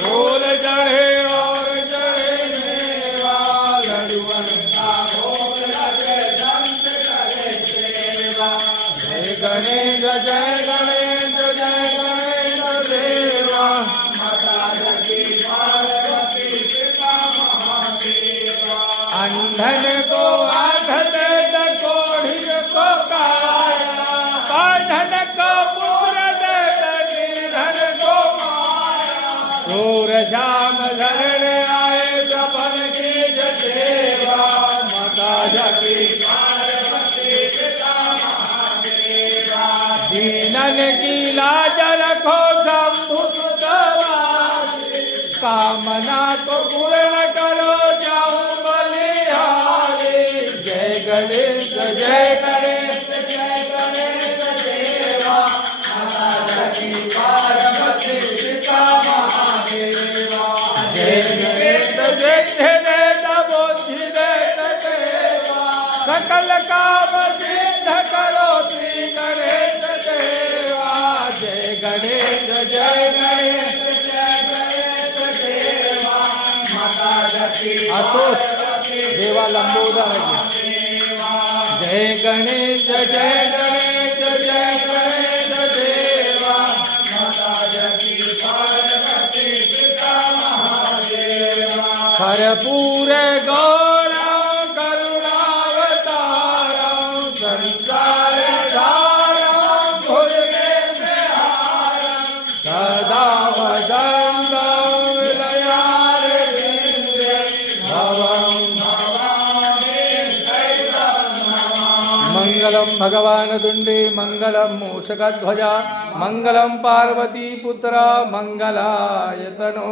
फूल चढ़े और चढ़े मेवा, लड्डुअन का भोग लगे संत करे सेवा। जय गणेश जय गणेश जय गणेश देवा, माता जगी पार्वती पिता महादेवा। अंधन को आँख दे कोढ़िन को काया, बांधन को पुत्र दे निर्धन को माया। सूर श्याम शरण आए सफल की सेवा, माता जगी पार्वती पिता महादेवा। दीनन की लाज रखो शंभु सुतवारी, कामना को पूर्ण करो जाऊं बलिहारी। जय गणेश जय गणेश जय गणेश देवा, माता जगी पार्वती पिता महादेवा। जय गणेश जय देता बुद्धि देता देवा, सकल काम सिद्ध करो श्री गणेश देवा। जय गणेश जय गणेश जय गणेश देवा, माता जगी पार्वती देवा लंबोदर। जय गणेश जय गणेश जय गणेश देवा, माता जगी पार्वती पिता महादेवा। कर्पूर गौरं करुणावतारं, संसार सारं भुजगेन्द्रहारं, सदा वसन्तं विलयारविन्दे भवं भवामि शैलं नमामि। मंगलम भगवान दुंडे मंगलम मूषकध्वजा, मंगलम पार्वती पुत्र मंगलायतनो।